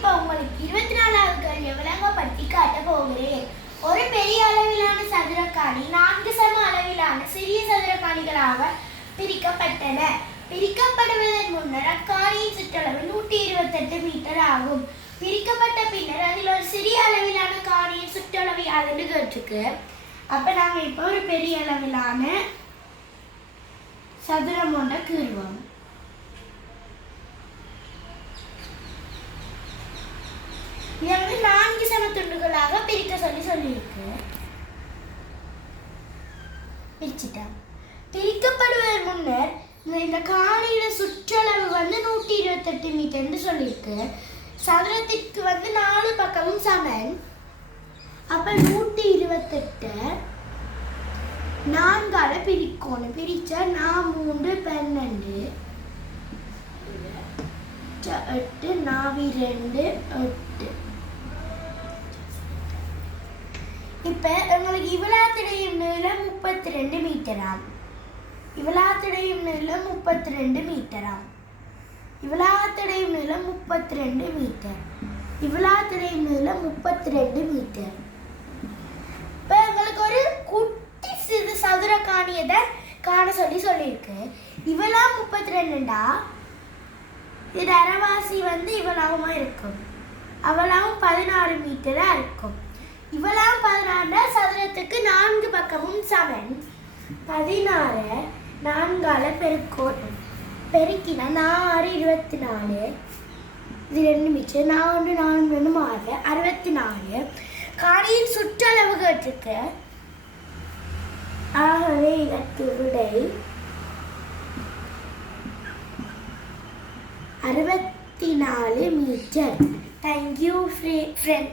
இப்போ உங்களுக்கு 24வது கேள்வியை விளங்கப்படுத்தி காட்ட போகிறேன். ஒரு பெரிய அளவிலான சதுரக்காணி 4 சம அளவிலான சிறிய சதுரக்காணிகளாக பிரிக்கப்பட்டன. பிரிக்கப்படுவதன் முன்னர் அக்காணியின் சுற்றளவு 128 மீட்டர் ஆகும். பிரிக்கப்பட்ட பின்னர் அதில் ஒரு சிறிய அளவிலான காணியின் சுற்றளவு யாருன்னு கேட்டிருக்கு. அப்போ நாங்கள் இப்போ ஒரு பெரிய அளவிலான சதுரம் ஒன்றை கீறுவோம். இதை வந்து 4 சமத்துண்டுகளாக பிரிக்க சொல்லியிருக்கு. பிரிச்சுட்டேன். பிரிக்கப்படுவதன் முன்னர் இந்த காணியில சுற்றளவு வந்து 128 மீட்டர்னு சொல்லியிருக்கு. சதுரத்திற்கு வந்து 4 பக்கமும் சமன். அப்ப 128 4ஆல பிரிக்கணும். பிரிச்சா 4 3 12 8 4 2 8. இப்ப உங்களுக்கு இவ்வளவுடைய நீளம் 32 மீட்டராம். இவ்வளவுடைய நீளம் 32 மீட்டராம். இவ்வளவுடைய நீளம் 32 மீட்டர். இவ்வளவுடைய நீளம் 32 மீட்டர். இப்ப உங்களுக்கு ஒரு குட்டி சிறு சதுர காணியதை காண சொல்லியிருக்கு. இவ்வளவு 32டா இது அரைவாசி வந்து இவ்வளவுமா இருக்கும். அவ்வளவு 16 மீட்டரா இருக்கும். இவ்வளவு 16 சதுரத்துக்கு 4 பக்கமும் சமன். 16 4ஆல பெருக்கணும். பெருக்கினா 4 24. இது 2 மீட்டர். 4 4 6 64. காணியின் சுற்றளவு கேட்டிருக்கு. ஆகவே இதற்கு விடை 64 மீட்டர். Thank you friend.